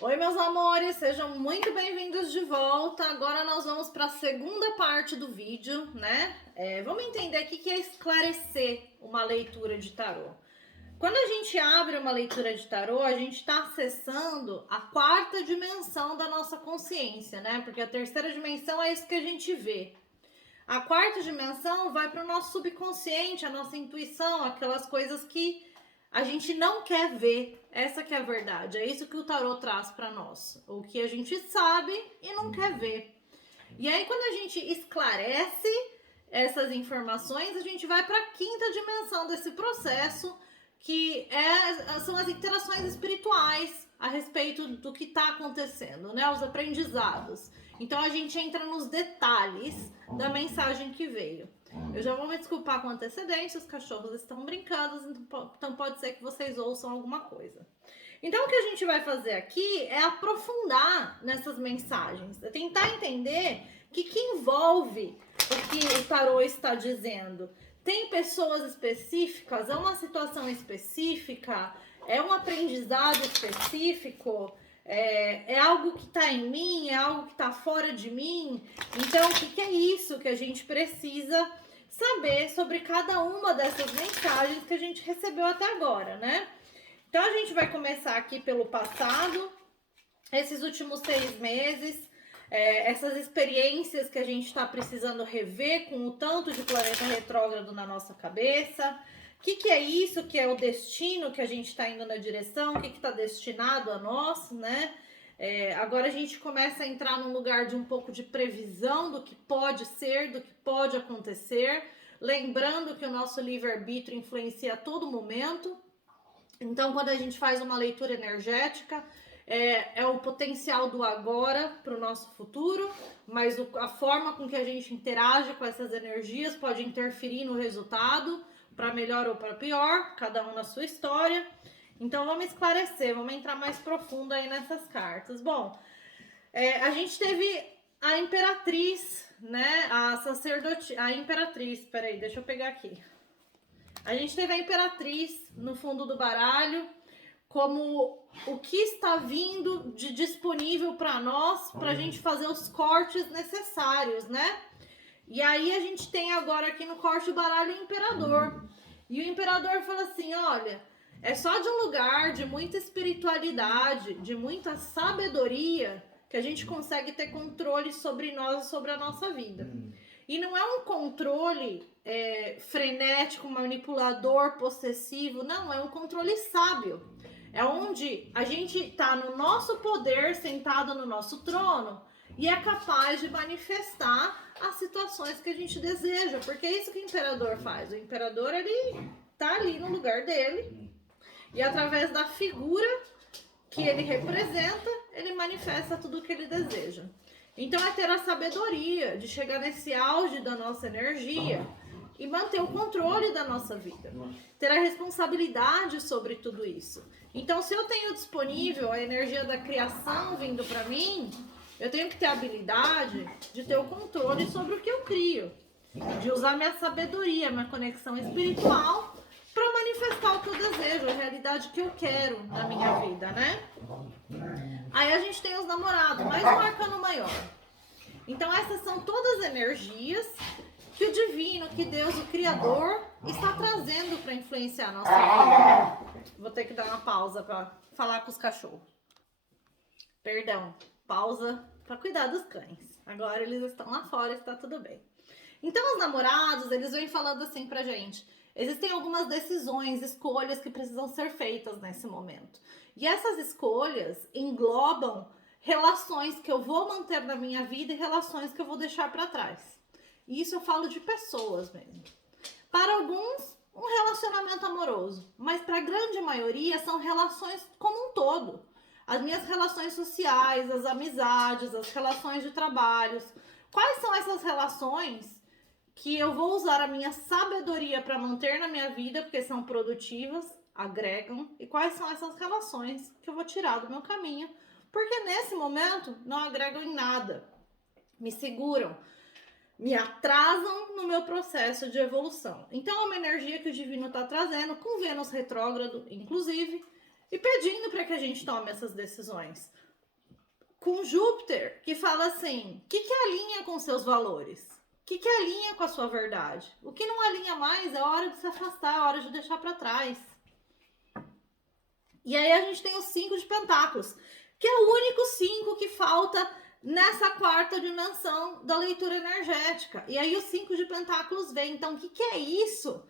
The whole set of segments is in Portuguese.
Oi, meus amores, sejam muito bem-vindos de volta. Agora nós vamos para a segunda parte do vídeo, né? Vamos entender o que é esclarecer uma leitura de tarô. Quando a gente abre uma leitura de tarô, a gente está acessando a quarta dimensão da nossa consciência, né? Porque a terceira dimensão é isso que a gente vê. A quarta dimensão vai para o nosso subconsciente, a nossa intuição, aquelas coisas que a gente não quer ver. Essa que é a verdade. É isso que o tarô traz para nós. O que a gente sabe e não quer ver. E aí, quando a gente esclarece essas informações, a gente vai para a quinta dimensão desse processo, que são as interações espirituais a respeito do que está acontecendo, né? Os aprendizados. Então a gente entra nos detalhes da mensagem que veio. Eu já vou me desculpar com antecedência, os cachorros estão brincando, então pode ser que vocês ouçam alguma coisa. Então o que a gente vai fazer aqui é aprofundar nessas mensagens, é tentar entender o que envolve o que o tarô está dizendo. Tem pessoas específicas, é uma situação específica, é um aprendizado específico, é algo que está em mim, é algo que está fora de mim. Então, o que é isso que a gente precisa saber sobre cada uma dessas mensagens que a gente recebeu até agora, né? Então, a gente vai começar aqui pelo passado, esses últimos 6 meses, essas experiências que a gente está precisando rever com o tanto de planeta retrógrado na nossa cabeça. O que é isso que é o destino que a gente está indo na direção, o que está destinado a nós, né? Agora a gente começa a entrar num lugar de um pouco de previsão do que pode ser, do que pode acontecer, lembrando que o nosso livre-arbítrio influencia a todo momento. Então, quando a gente faz uma leitura energética, é o potencial do agora para o nosso futuro, mas a forma com que a gente interage com essas energias pode interferir no resultado, para melhor ou para pior, cada um na sua história. Então, vamos esclarecer, vamos entrar mais profundo aí nessas cartas. Bom, a gente teve a Imperatriz, né? A Imperatriz, peraí, deixa eu pegar aqui. A gente teve a Imperatriz no fundo do baralho, como o que está vindo de disponível para nós, para a gente fazer os cortes necessários, né? E aí a gente tem agora aqui no corte do baralho o Imperador. E o Imperador fala assim, olha, é só de um lugar de muita espiritualidade, de muita sabedoria, que a gente consegue ter controle sobre nós e sobre a nossa vida. E não é um controle frenético, manipulador, possessivo, não, é um controle sábio. É onde a gente está no nosso poder, sentado no nosso trono, e é capaz de manifestar as situações que a gente deseja, porque é isso que o Imperador faz. O Imperador, ele tá ali no lugar dele, e através da figura que ele representa, ele manifesta tudo o que ele deseja. Então é ter a sabedoria de chegar nesse auge da nossa energia e manter o controle da nossa vida. Ter a responsabilidade sobre tudo isso. Então, se eu tenho disponível a energia da criação vindo para mim, eu tenho que ter a habilidade de ter o controle sobre o que eu crio. De usar minha sabedoria, minha conexão espiritual para manifestar o que eu desejo, a realidade que eu quero na minha vida, né? Aí a gente tem os namorados, mais um arcano maior. Então essas são todas energias que o divino, que Deus, o Criador, está trazendo para influenciar a nossa vida. Vou ter que dar uma pausa para falar com os cachorros. Perdão, pausa para cuidar dos cães. Agora eles estão lá fora, está tudo bem. Então os namorados, eles vêm falando assim pra gente. Existem algumas decisões, escolhas que precisam ser feitas nesse momento. E essas escolhas englobam relações que eu vou manter na minha vida e relações que eu vou deixar para trás. E isso eu falo de pessoas mesmo. Para alguns, um relacionamento amoroso, mas para a grande maioria são relações como um todo. As minhas relações sociais, as amizades, as relações de trabalhos. Quais são essas relações que eu vou usar a minha sabedoria para manter na minha vida, porque são produtivas, agregam, e quais são essas relações que eu vou tirar do meu caminho, porque nesse momento não agregam em nada, me seguram, me atrasam no meu processo de evolução. Então é uma energia que o divino está trazendo, com Vênus retrógrado, inclusive, e pedindo para que a gente tome essas decisões. com Júpiter, que fala assim, o que alinha com seus valores? O que alinha com a sua verdade? O que não alinha mais é hora de se afastar, é hora de deixar para trás. E aí a gente tem o 5 de Pentáculos, que é o único 5 que falta nessa quarta dimensão da leitura energética. E aí o 5 de Pentáculos vem. Então, o que é isso?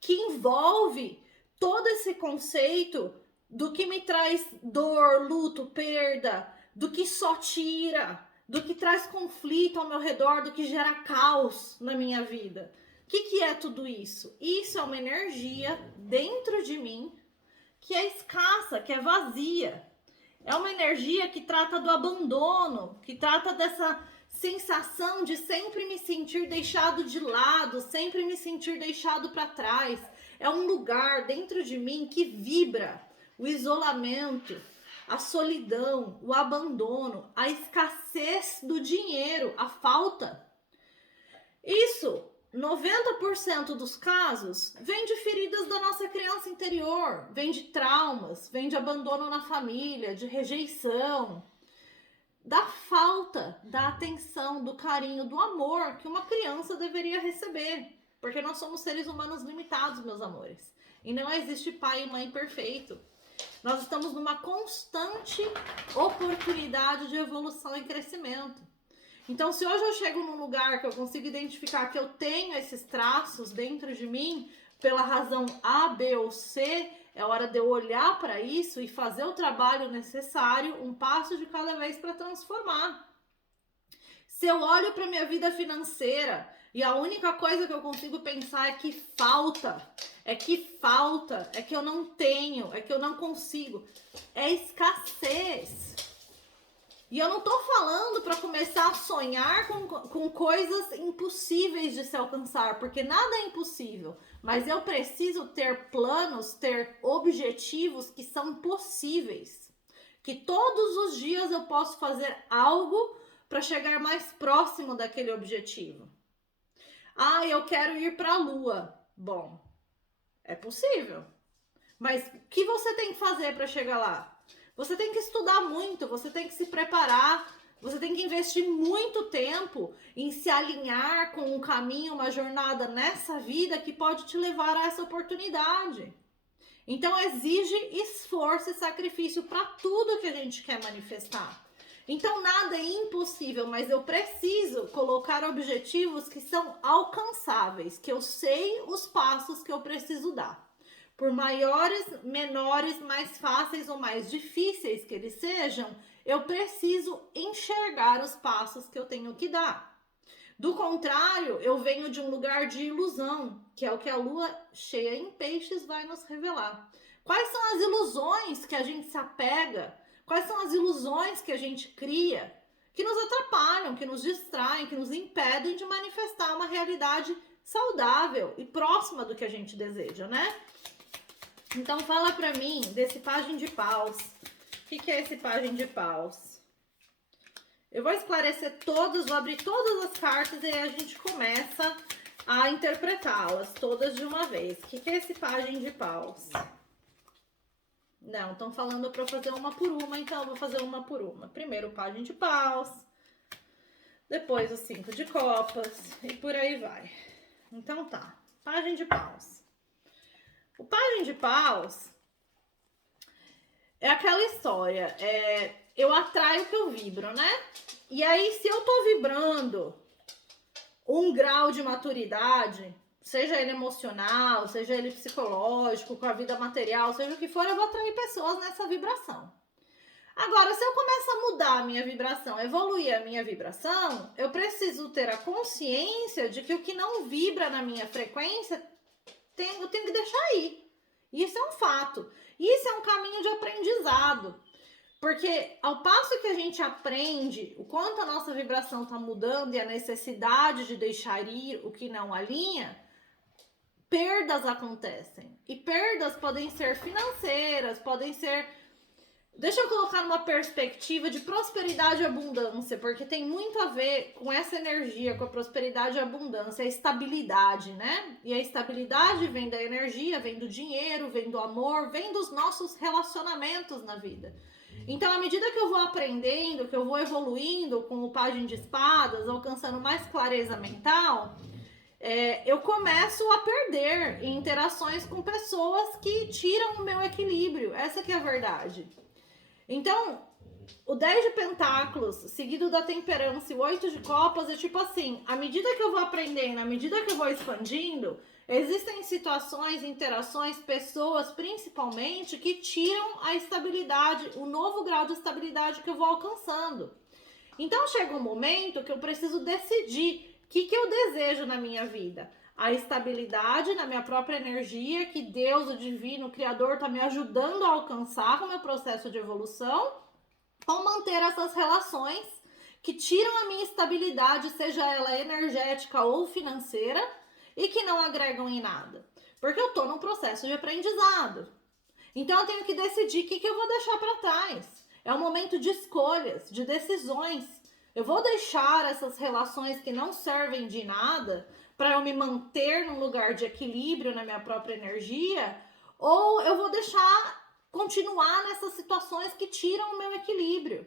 Que envolve todo esse conceito do que me traz dor, luto, perda, do que só tira, do que traz conflito ao meu redor, do que gera caos na minha vida. O que é tudo isso? Isso é uma energia dentro de mim que é escassa, que é vazia. É uma energia que trata do abandono, que trata dessa sensação de sempre me sentir deixado de lado, sempre me sentir deixado para trás. É um lugar dentro de mim que vibra o isolamento, a solidão, o abandono, a escassez do dinheiro, a falta. Isso, 90% dos casos, vem de feridas da nossa criança interior, vem de traumas, vem de abandono na família, de rejeição, da falta da atenção, do carinho, do amor que uma criança deveria receber. Porque nós somos seres humanos limitados, meus amores. E não existe pai e mãe perfeito. Nós estamos numa constante oportunidade de evolução e crescimento. Então, se hoje eu chego num lugar que eu consigo identificar que eu tenho esses traços dentro de mim, pela razão A, B ou C, é hora de eu olhar para isso e fazer o trabalho necessário, um passo de cada vez para transformar. Se eu olho para minha vida financeira e a única coisa que eu consigo pensar é que falta, é que eu não tenho, é que eu não consigo, é escassez. E eu não tô falando para começar a sonhar com coisas impossíveis de se alcançar, porque nada é impossível. Mas eu preciso ter planos, ter objetivos que são possíveis. Que todos os dias eu posso fazer algo para chegar mais próximo daquele objetivo. Ah, eu quero ir para a Lua. Bom, é possível. Mas o que você tem que fazer para chegar lá? Você tem que estudar muito, você tem que se preparar, você tem que investir muito tempo em se alinhar com um caminho, uma jornada nessa vida que pode te levar a essa oportunidade. Então exige esforço e sacrifício para tudo que a gente quer manifestar. Então nada é impossível, mas eu preciso colocar objetivos que são alcançáveis, que eu sei os passos que eu preciso dar. Por maiores, menores, mais fáceis ou mais difíceis que eles sejam, eu preciso enxergar os passos que eu tenho que dar. Do contrário, eu venho de um lugar de ilusão, que é o que a lua cheia em peixes vai nos revelar. Quais são as ilusões que a gente se apega? Quais são as ilusões que a gente cria que nos atrapalham, que nos distraem, que nos impedem de manifestar uma realidade saudável e próxima do que a gente deseja, né? Então fala pra mim desse Pajem de Paus. O que é esse Pajem de Paus? Eu vou esclarecer todas, vou abrir todas as cartas e aí a gente começa a interpretá-las todas de uma vez. O que é esse Pajem de Paus? Não, estão falando para eu fazer uma por uma, então eu vou fazer uma por uma. Primeiro o Pajem de Paus, depois o 5 de Copas e por aí vai. Então tá, Pajem de Paus. O Pajem de Paus é aquela história, eu atraio o que eu vibro, né? E aí, se eu tô vibrando um grau de maturidade, seja ele emocional, seja ele psicológico, com a vida material, seja o que for, eu vou atrair pessoas nessa vibração. Agora, se eu começo a mudar a minha vibração, evoluir a minha vibração, eu preciso ter a consciência de que o que não vibra na minha frequência, eu tenho que deixar ir. Isso é um fato. Isso é um caminho de aprendizado. Porque ao passo que a gente aprende o quanto a nossa vibração está mudando e a necessidade de deixar ir o que não alinha, perdas acontecem. E perdas podem ser financeiras, podem ser... Deixa eu colocar numa perspectiva de prosperidade e abundância, porque tem muito a ver com essa energia, com a prosperidade e abundância, a estabilidade, né? E a estabilidade vem da energia, vem do dinheiro, vem do amor, vem dos nossos relacionamentos na vida. Então, à medida que eu vou aprendendo, que eu vou evoluindo com o Pajem de Espadas, alcançando mais clareza mental, eu começo a perder em interações com pessoas que tiram o meu equilíbrio. Essa que é a verdade. Então, o 10 de pentáculos, seguido da temperança e o 8 de copas, é tipo assim, à medida que eu vou aprendendo, à medida que eu vou expandindo, existem situações, interações, pessoas principalmente, que tiram a estabilidade, o novo grau de estabilidade que eu vou alcançando. Então chega um momento que eu preciso decidir o que eu desejo na minha vida. A estabilidade na minha própria energia, que Deus, o divino, o Criador, está me ajudando a alcançar o meu processo de evolução, ou manter essas relações que tiram a minha estabilidade, seja ela energética ou financeira, e que não agregam em nada. Porque eu estou num processo de aprendizado. Então eu tenho que decidir o que eu vou deixar para trás. É um momento de escolhas, de decisões. Eu vou deixar essas relações que não servem de nada para eu me manter num lugar de equilíbrio na minha própria energia, ou eu vou deixar continuar nessas situações que tiram o meu equilíbrio.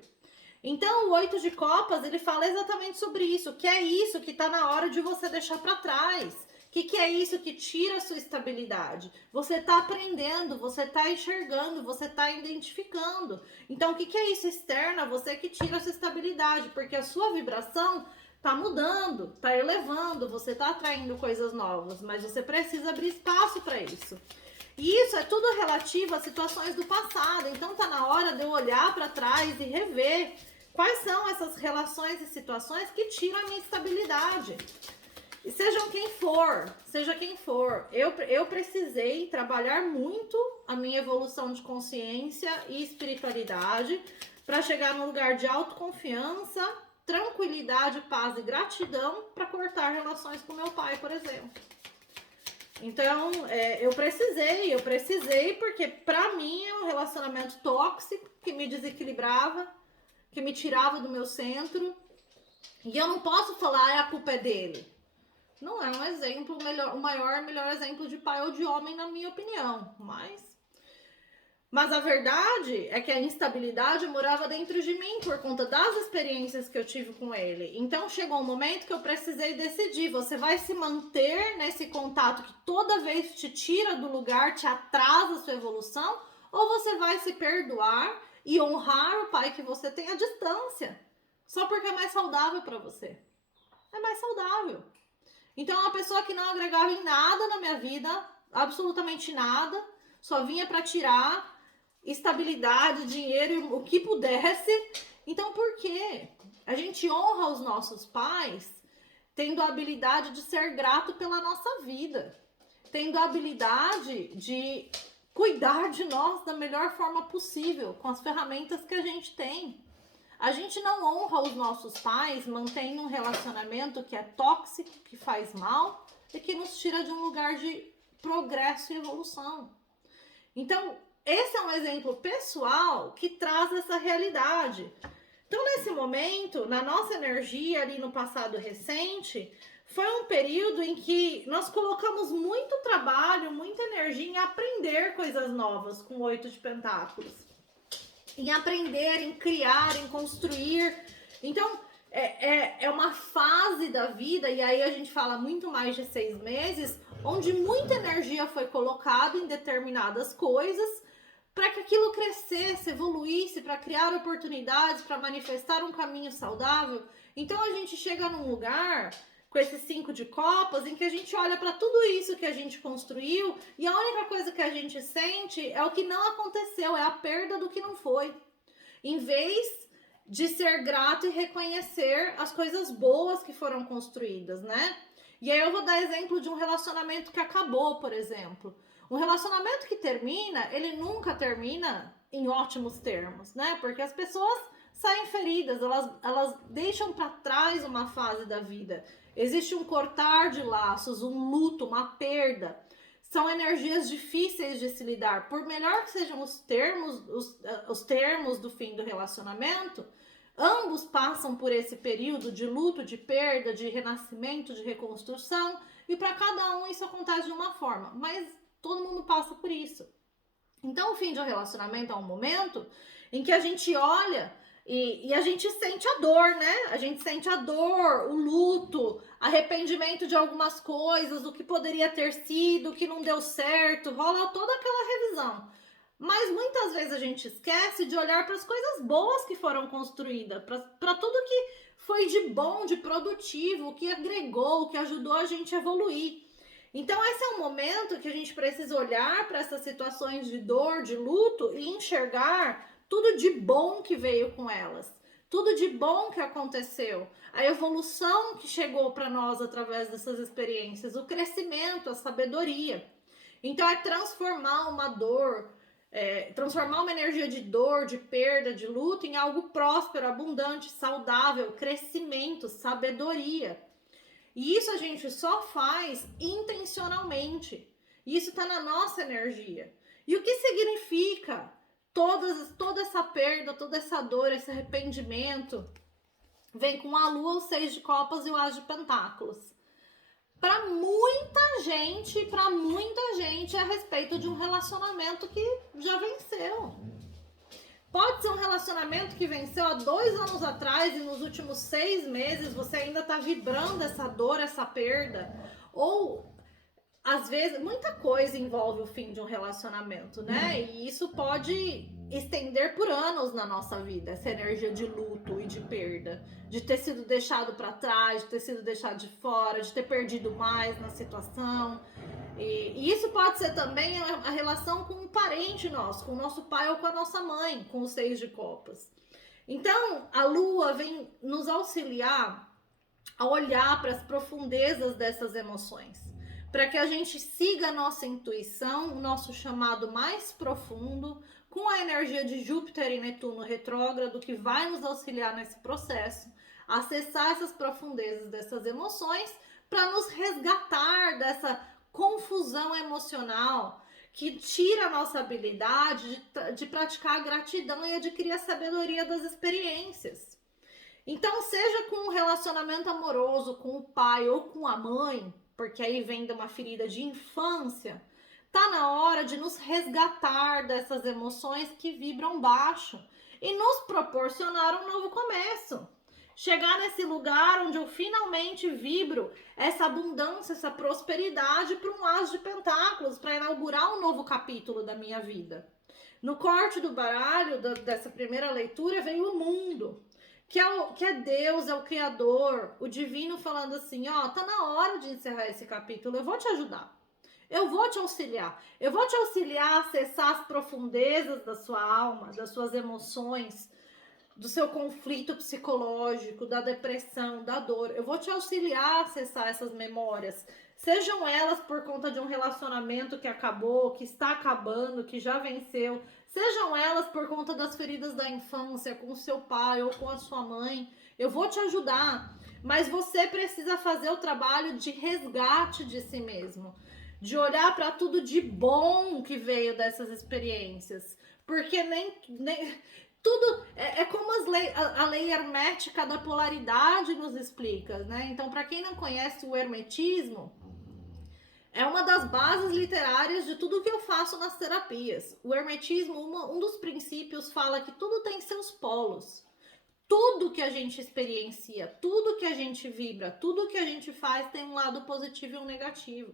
Então, o 8 de copas, ele fala exatamente sobre isso, que é isso que está na hora de você deixar para trás. O que é isso que tira a sua estabilidade? Você está aprendendo, você está enxergando, você está identificando. Então, o que é isso externo a você que tira a sua estabilidade? Porque a sua vibração está mudando, está elevando, você está atraindo coisas novas, mas você precisa abrir espaço para isso. E isso é tudo relativo a situações do passado. Então, está na hora de eu olhar para trás e rever quais são essas relações e situações que tiram a minha estabilidade. E seja quem for, eu precisei trabalhar muito a minha evolução de consciência e espiritualidade para chegar num lugar de autoconfiança, tranquilidade, paz e gratidão para cortar relações com meu pai, por exemplo. Então, eu precisei porque pra mim é um relacionamento tóxico que me desequilibrava, que me tirava do meu centro. E eu não posso falar, a culpa é dele. Não é um exemplo, o melhor exemplo de pai ou de homem, na minha opinião. Mas a verdade é que a instabilidade morava dentro de mim por conta das experiências que eu tive com ele. Então chegou um momento que eu precisei decidir. Você vai se manter nesse contato que toda vez te tira do lugar, te atrasa a sua evolução? Ou você vai se perdoar e honrar o pai que você tem à distância? Só porque é mais saudável para você. É mais saudável. Então, uma pessoa que não agregava em nada na minha vida, absolutamente nada, só vinha para tirar estabilidade, dinheiro, o que pudesse. Então, por quê? A gente honra os nossos pais tendo a habilidade de ser grato pela nossa vida, tendo a habilidade de cuidar de nós da melhor forma possível, com as ferramentas que a gente tem. A gente não honra os nossos pais, mantém um relacionamento que é tóxico, que faz mal e que nos tira de um lugar de progresso e evolução. Então, esse é um exemplo pessoal que traz essa realidade. Então, nesse momento, na nossa energia ali no passado recente, foi um período em que nós colocamos muito trabalho, muita energia em aprender coisas novas com o 8 de pentáculos. Em aprender, em criar, em construir. Então, é uma fase da vida, e aí a gente fala muito mais de 6 meses, onde muita energia foi colocada em determinadas coisas para que aquilo crescesse, evoluísse, para criar oportunidades, para manifestar um caminho saudável. Então, a gente chega num lugar com esses 5 de copas, em que a gente olha para tudo isso que a gente construiu e a única coisa que a gente sente é o que não aconteceu, é a perda do que não foi. Em vez de ser grato e reconhecer as coisas boas que foram construídas, né? E aí eu vou dar exemplo de um relacionamento que acabou, por exemplo. Um relacionamento que termina, ele nunca termina em ótimos termos, né? Porque as pessoas saem feridas, elas deixam para trás uma fase da vida. Existe um cortar de laços, um luto, uma perda. São energias difíceis de se lidar. Por melhor que sejam os termos do fim do relacionamento, ambos passam por esse período de luto, de perda, de renascimento, de reconstrução. E para cada um isso acontece de uma forma. Mas todo mundo passa por isso. Então, o fim de um relacionamento é um momento em que a gente olha e a gente sente a dor, né? A gente sente a dor, o luto, arrependimento de algumas coisas, o que poderia ter sido, o que não deu certo, rola toda aquela revisão. Mas muitas vezes a gente esquece de olhar para as coisas boas que foram construídas, para tudo que foi de bom, de produtivo, que agregou, que ajudou a gente a evoluir. Então esse é um momento que a gente precisa olhar para essas situações de dor, de luto e enxergar tudo de bom que veio com elas, tudo de bom que aconteceu, a evolução que chegou para nós através dessas experiências, o crescimento, a sabedoria. Então é transformar uma dor, transformar uma energia de dor, de perda, de luto em algo próspero, abundante, saudável, crescimento, sabedoria. E isso a gente só faz intencionalmente. Isso está na nossa energia. E o que significa toda essa perda, toda essa dor, esse arrependimento? Vem com a lua, o 6 de copas e o as de pentáculos. Para muita gente, é a respeito de um relacionamento que já venceu. Pode ser um relacionamento que venceu há 2 anos atrás e nos últimos 6 meses você ainda está vibrando essa dor, essa perda. Ou, às vezes, muita coisa envolve o fim de um relacionamento, né? E isso pode estender por anos na nossa vida, essa energia de luto e de perda, de ter sido deixado para trás, de ter sido deixado de fora, de ter perdido mais na situação. E isso pode ser também a relação com um parente nosso, com o nosso pai ou com a nossa mãe, com os 6 de copas. Então, a lua vem nos auxiliar a olhar para as profundezas dessas emoções, para que a gente siga a nossa intuição, o nosso chamado mais profundo, com a energia de Júpiter e Netuno retrógrado, que vai nos auxiliar nesse processo, acessar essas profundezas dessas emoções, para nos resgatar dessa confusão emocional que tira a nossa habilidade de praticar a gratidão e adquirir a sabedoria das experiências. Então, seja com um relacionamento amoroso com o pai ou com a mãe, porque aí vem de uma ferida de infância, tá na hora de nos resgatar dessas emoções que vibram baixo e nos proporcionar um novo começo. Chegar nesse lugar onde eu finalmente vibro essa abundância, essa prosperidade para um as de pentáculos, para inaugurar um novo capítulo da minha vida. No corte do baralho dessa primeira leitura veio o mundo, que é Deus, é o Criador, o divino falando assim, ó, tá na hora de encerrar esse capítulo, eu vou te ajudar. Eu vou te auxiliar. Eu vou te auxiliar a acessar as profundezas da sua alma, das suas emoções, do seu conflito psicológico, da depressão, da dor. Eu vou te auxiliar a acessar essas memórias. Sejam elas por conta de um relacionamento que acabou, que está acabando, que já venceu. Sejam elas por conta das feridas da infância, com o seu pai ou com a sua mãe. Eu vou te ajudar. Mas você precisa fazer o trabalho de resgate de si mesmo. De olhar para tudo de bom que veio dessas experiências. Porque nem tudo é como a lei hermética da polaridade nos explica, né? Então, para quem não conhece o hermetismo, é uma das bases literárias de tudo que eu faço nas terapias. O hermetismo, um dos princípios, fala que tudo tem seus polos. Tudo que a gente experiencia, tudo que a gente vibra, tudo que a gente faz tem um lado positivo e um negativo.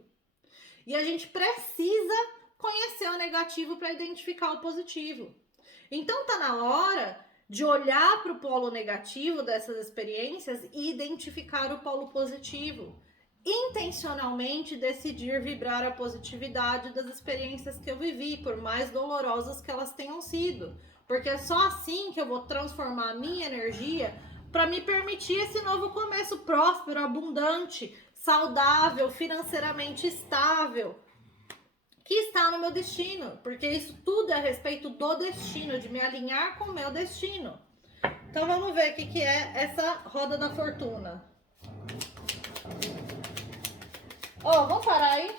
E a gente precisa conhecer o negativo para identificar o positivo. Então tá na hora de olhar para o polo negativo dessas experiências e identificar o polo positivo. Intencionalmente decidir vibrar a positividade das experiências que eu vivi, por mais dolorosas que elas tenham sido. Porque é só assim que eu vou transformar a minha energia para me permitir esse novo começo próspero, abundante, saudável, financeiramente estável, que está no meu destino, porque isso tudo é a respeito do destino, de me alinhar com o meu destino. Então vamos ver o que é essa roda da fortuna. Ó, vamos parar aí?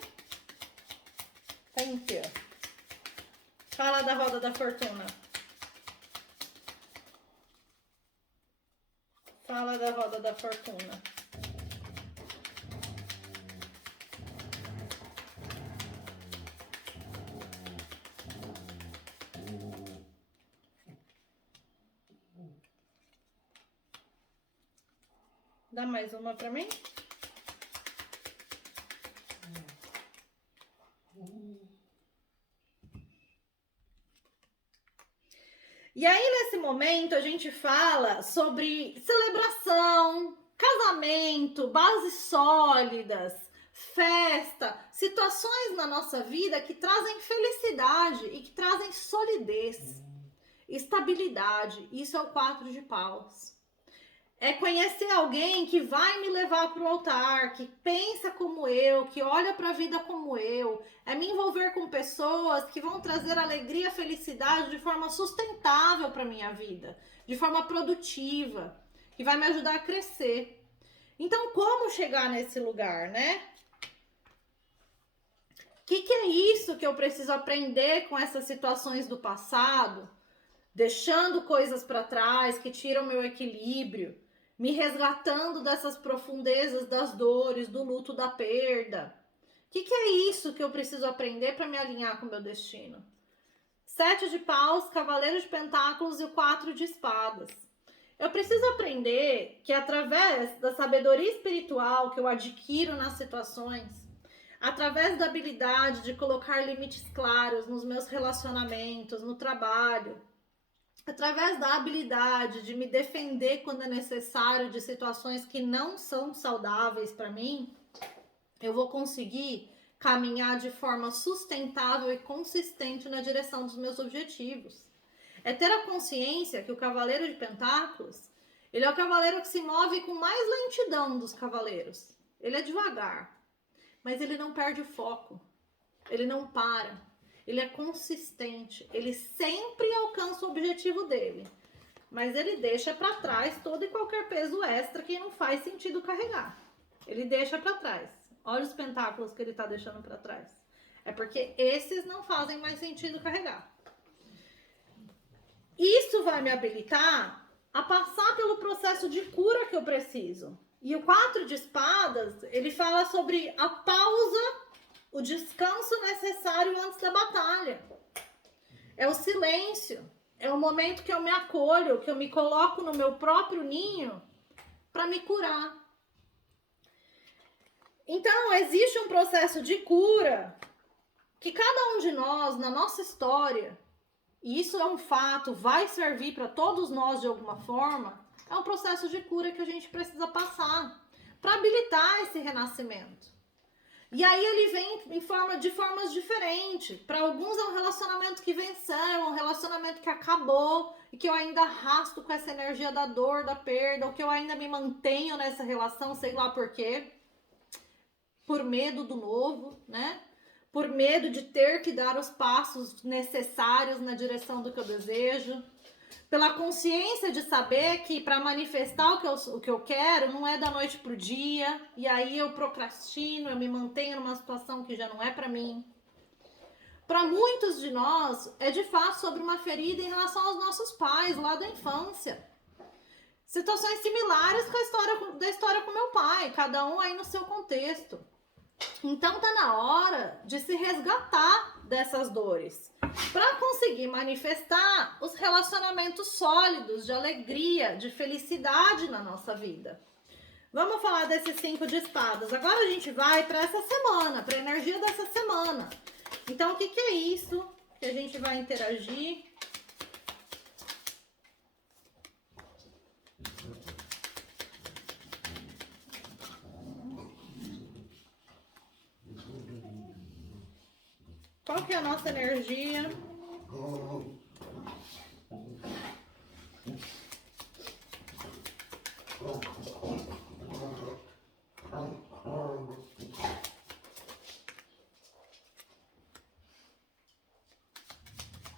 Thank you. Fala da roda da fortuna. Fala da roda da fortuna. Dá mais uma pra mim. E aí, nesse momento, a gente fala sobre celebração, casamento, bases sólidas, festa, situações na nossa vida que trazem felicidade e que trazem solidez, estabilidade. Isso é o 4 de paus. É conhecer alguém que vai me levar para o altar, que pensa como eu, que olha para a vida como eu. É me envolver com pessoas que vão trazer alegria, felicidade de forma sustentável para minha vida, de forma produtiva, que vai me ajudar a crescer. Então, como chegar nesse lugar, né? O que é isso que eu preciso aprender com essas situações do passado, deixando coisas para trás que tiram meu equilíbrio, me resgatando dessas profundezas das dores, do luto, da perda? O que é isso que eu preciso aprender para me alinhar com o meu destino? 7 de paus, cavaleiro de pentáculos e o 4 de espadas. Eu preciso aprender que através da sabedoria espiritual que eu adquiro nas situações, através da habilidade de colocar limites claros nos meus relacionamentos, no trabalho, através da habilidade de me defender quando é necessário de situações que não são saudáveis para mim, eu vou conseguir caminhar de forma sustentável e consistente na direção dos meus objetivos. É ter a consciência que o cavaleiro de pentáculos, ele é o cavaleiro que se move com mais lentidão dos cavaleiros. Ele é devagar, mas ele não perde o foco, ele não para. Ele é consistente, ele sempre alcança o objetivo dele, mas ele deixa para trás todo e qualquer peso extra que não faz sentido carregar. Ele deixa para trás. Olha os pentáculos que ele está deixando para trás. É porque esses não fazem mais sentido carregar. Isso vai me habilitar a passar pelo processo de cura que eu preciso. E o 4 de espadas, ele fala sobre a pausa, o descanso necessário antes da batalha. É o silêncio. É o momento que eu me acolho, que eu me coloco no meu próprio ninho para me curar. Então, existe um processo de cura que cada um de nós, na nossa história, e isso é um fato, vai servir para todos nós de alguma forma, é um processo de cura que a gente precisa passar para habilitar esse renascimento. E aí ele vem de formas diferentes. Para alguns é um relacionamento que venceu, é um relacionamento que acabou e que eu ainda arrasto com essa energia da dor, da perda, ou que eu ainda me mantenho nessa relação, sei lá por quê. Por medo do novo, né? Por medo de ter que dar os passos necessários na direção do que eu desejo. Pela consciência de saber que para manifestar o que eu quero não é da noite pro dia, e aí eu procrastino, eu me mantenho numa situação que já não é para mim. Para muitos de nós, é de fato sobre uma ferida em relação aos nossos pais, lá da infância. Situações similares com da história com meu pai, cada um aí no seu contexto. Então tá na hora de se resgatar dessas dores para conseguir manifestar os relacionamentos sólidos de alegria, de felicidade na nossa vida. Vamos falar desses 5 de espadas. Agora a gente vai para essa semana, para a energia dessa semana. Então o que é isso que a gente vai interagir? Qual que é a nossa energia?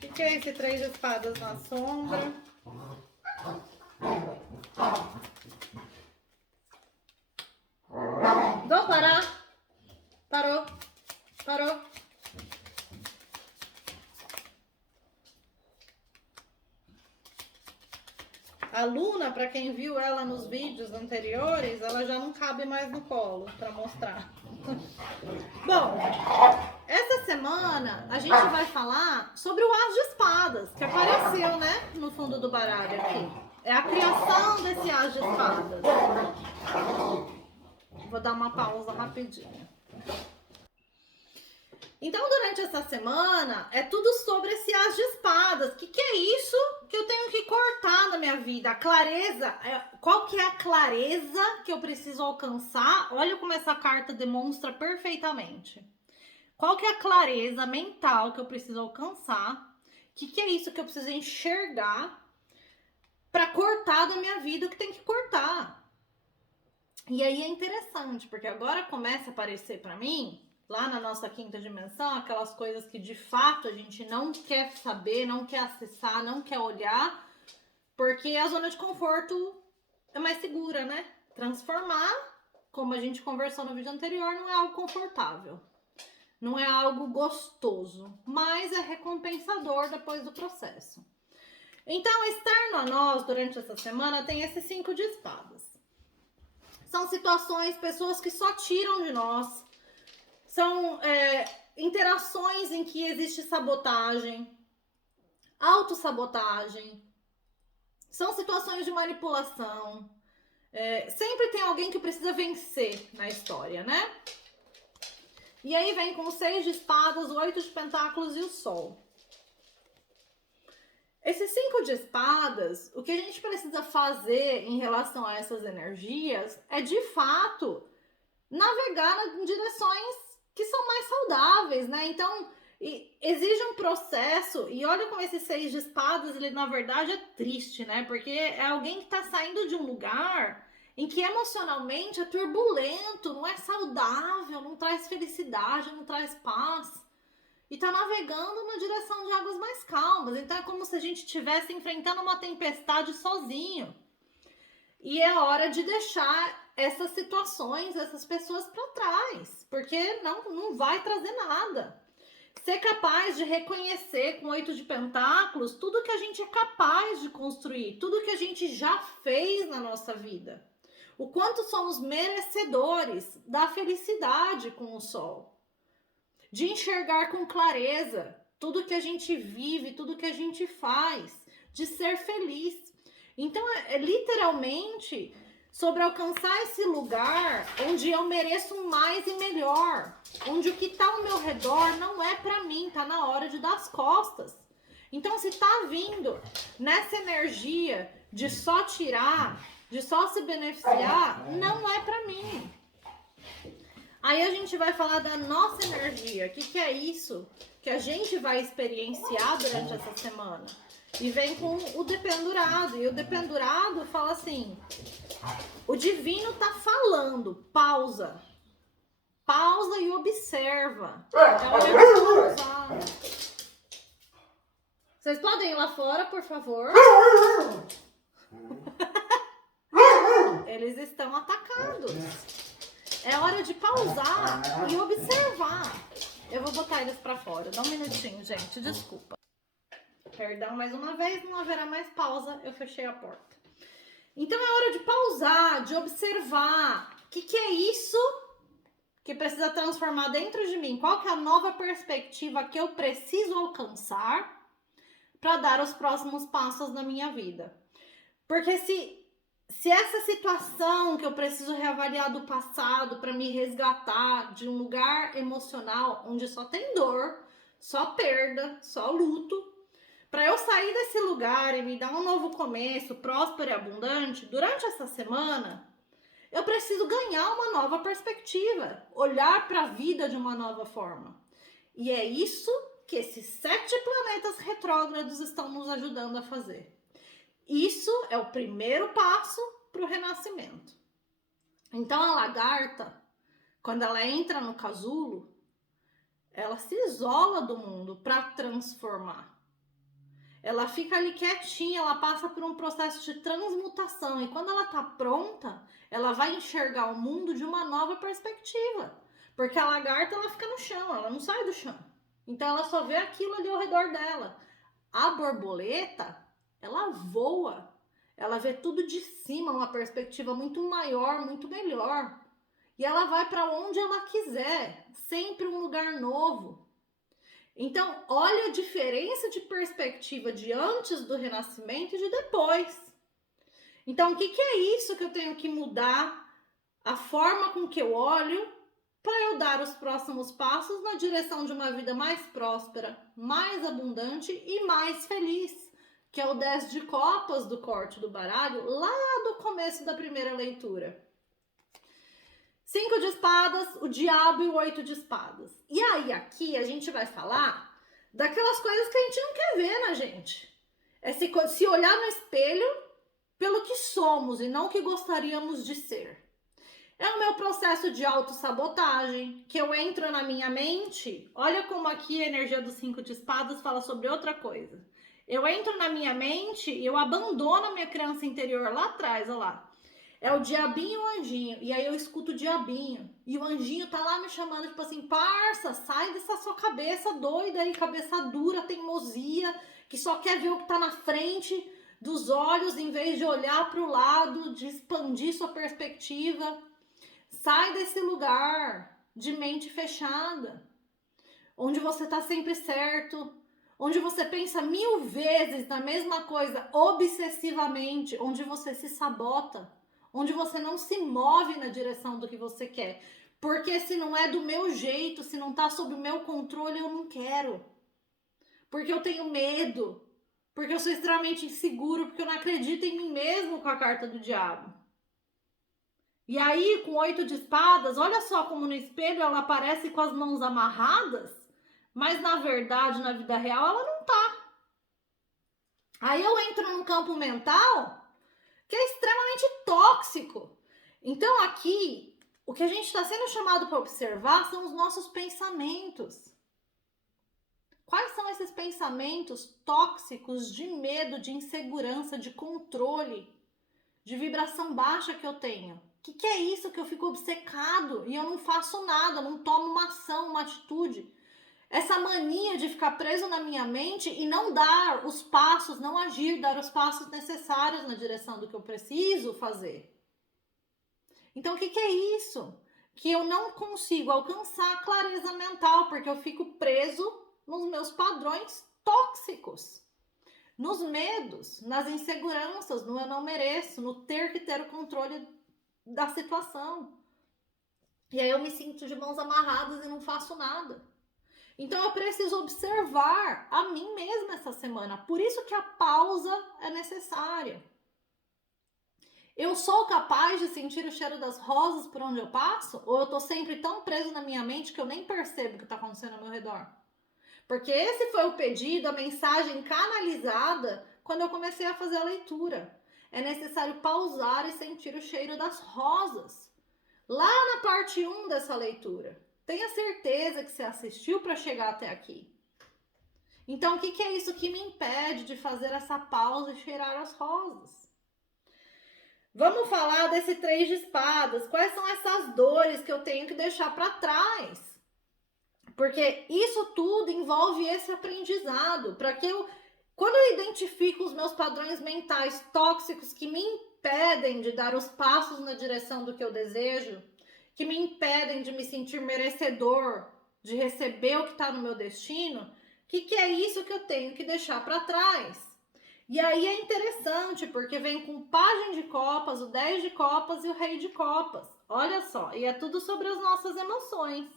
O que é esse 3 de espadas na sombra? Vou parar. Parou. Parou. A Luna, para quem viu ela nos vídeos anteriores, ela já não cabe mais no colo para mostrar. Bom, essa semana a gente vai falar sobre o As de Espadas, que apareceu, né, no fundo do baralho aqui. é a criação desse As de Espadas. Vou dar uma pausa rapidinho. Então, durante essa semana, é tudo sobre esse As de Espadas. O que é isso que eu tenho que cortar na minha vida? A clareza, qual que é a clareza que eu preciso alcançar? Olha como essa carta demonstra perfeitamente. Qual que é a clareza mental que eu preciso alcançar? O que é isso que eu preciso enxergar para cortar da minha vida o que tem que cortar? E aí é interessante, porque agora começa a aparecer para mim, lá na nossa quinta dimensão, aquelas coisas que de fato a gente não quer saber, não quer acessar, não quer olhar, porque a zona de conforto é mais segura, né? Transformar, como a gente conversou no vídeo anterior, não é algo confortável. Não é algo gostoso, mas é recompensador depois do processo. Então, externo a nós, durante essa semana, tem esses 5 de espadas. São situações, pessoas que só tiram de nós. São interações em que existe sabotagem, autossabotagem. São situações de manipulação. Sempre tem alguém que precisa vencer na história, né? E aí vem com o 6 de espadas, o 8 de pentáculos e o sol. Esses 5 de espadas, o que a gente precisa fazer em relação a essas energias é, de fato, navegar em direções que são mais saudáveis, né? Então, exige um processo, e olha como esse 6 de espadas, ele na verdade é triste, né? Porque é alguém que tá saindo de um lugar em que emocionalmente é turbulento, não é saudável, não traz felicidade, não traz paz. E tá navegando na direção de águas mais calmas. Então é como se a gente estivesse enfrentando uma tempestade sozinho. E é hora de deixar essas situações, essas pessoas para trás, porque não vai trazer nada. Ser capaz de reconhecer com 8 de pentáculos tudo que a gente é capaz de construir, tudo que a gente já fez na nossa vida. O quanto somos merecedores da felicidade com o sol. De enxergar com clareza tudo que a gente vive, tudo que a gente faz, de ser feliz. Então, é literalmente sobre alcançar esse lugar onde eu mereço mais e melhor, onde o que está ao meu redor não é para mim, tá na hora de dar as costas. Então, se tá vindo nessa energia de só tirar, de só se beneficiar, não é para mim. Aí a gente vai falar da nossa energia. O que é isso que a gente vai experienciar durante essa semana? E vem com o dependurado. E o dependurado fala assim: o divino tá falando, pausa. Pausa e observa. É hora de pausar. Vocês podem ir lá fora, por favor? Eles estão atacados. É hora de pausar e observar. Eu vou botar eles pra fora. Dá um minutinho, gente. Desculpa. Perdão mais uma vez, não haverá mais pausa. Eu fechei a porta. Então é hora de pausar, de observar. O que é isso que precisa transformar dentro de mim? Qual que é a nova perspectiva que eu preciso alcançar para dar os próximos passos na minha vida? Porque se essa situação que eu preciso reavaliar do passado para me resgatar de um lugar emocional onde só tem dor, só perda, só luto, para eu sair desse lugar e me dar um novo começo, próspero e abundante, durante essa semana, eu preciso ganhar uma nova perspectiva, olhar para a vida de uma nova forma. E é isso que esses 7 planetas retrógrados estão nos ajudando a fazer. Isso é o primeiro passo para o renascimento. Então a lagarta, quando ela entra no casulo, ela se isola do mundo para transformar. Ela fica ali quietinha, ela passa por um processo de transmutação. E quando ela está pronta, ela vai enxergar o mundo de uma nova perspectiva. Porque a lagarta, ela fica no chão, ela não sai do chão. Então ela só vê aquilo ali ao redor dela. A borboleta, ela voa. Ela vê tudo de cima, uma perspectiva muito maior, muito melhor. E ela vai para onde ela quiser, sempre um lugar novo. Então, olha a diferença de perspectiva de antes do renascimento e de depois. Então, o que é isso que eu tenho que mudar? A forma com que eu olho para eu dar os próximos passos na direção de uma vida mais próspera, mais abundante e mais feliz, que é o 10 de copas do corte do baralho, lá do começo da primeira leitura. 5 de espadas, o diabo e o 8 de espadas. E aí, aqui a gente vai falar daquelas coisas que a gente não quer ver na gente. É se olhar no espelho pelo que somos e não o que gostaríamos de ser. É o meu processo de autossabotagem, que eu entro na minha mente. Olha como aqui a energia dos 5 de espadas fala sobre outra coisa. Eu entro na minha mente e eu abandono a minha criança interior lá atrás, olha lá. É o diabinho e o anjinho. E aí eu escuto o diabinho. E o anjinho tá lá me chamando, tipo assim, parça, sai dessa sua cabeça doida aí, cabeça dura, teimosia, que só quer ver o que tá na frente dos olhos, em vez de olhar para o lado, de expandir sua perspectiva. Sai desse lugar de mente fechada, onde você tá sempre certo, onde você pensa 1000 vezes na mesma coisa obsessivamente, onde você se sabota, onde você não se move na direção do que você quer. Porque se não é do meu jeito, se não tá sob o meu controle, eu não quero. Porque eu tenho medo, porque eu sou extremamente inseguro, porque eu não acredito em mim mesmo com a carta do diabo. E aí, com 8 de espadas, olha só como no espelho ela aparece com as mãos amarradas, mas na verdade, na vida real, ela não tá. Aí eu entro num campo mental que é extremamente tóxico. Então aqui, o que a gente está sendo chamado para observar são os nossos pensamentos. Quais são esses pensamentos tóxicos de medo, de insegurança, de controle, de vibração baixa que eu tenho? O que é isso que eu fico obcecado e eu não faço nada, não tomo uma ação, uma atitude? Essa mania de ficar preso na minha mente e não dar os passos, não agir, dar os passos necessários na direção do que eu preciso fazer. Então, o que é isso? Que eu não consigo alcançar a clareza mental, porque eu fico preso nos meus padrões tóxicos, nos medos, nas inseguranças, no eu não mereço, no ter que ter o controle da situação. E aí eu me sinto de mãos amarradas e não faço nada. Então eu preciso observar a mim mesma essa semana. Por isso que a pausa é necessária. Eu sou capaz de sentir o cheiro das rosas por onde eu passo? Ou eu tô sempre tão preso na minha mente que eu nem percebo o que tá acontecendo ao meu redor? Porque esse foi o pedido, a mensagem canalizada quando eu comecei a fazer a leitura. É necessário pausar e sentir o cheiro das rosas. Lá na parte 1 dessa leitura. Tenha certeza que você assistiu para chegar até aqui. Então, o que é isso que me impede de fazer essa pausa e cheirar as rosas? Vamos falar desse 3 de espadas. Quais são essas dores que eu tenho que deixar para trás? Porque isso tudo envolve esse aprendizado. Para que eu, quando eu identifico os meus padrões mentais tóxicos que me impedem de dar os passos na direção do que eu desejo, que me impedem de me sentir merecedor, de receber o que está no meu destino, o que é isso que eu tenho que deixar para trás? E aí é interessante, porque vem com o pajem de copas, o 10 de copas e o rei de copas. Olha só, e é tudo sobre as nossas emoções.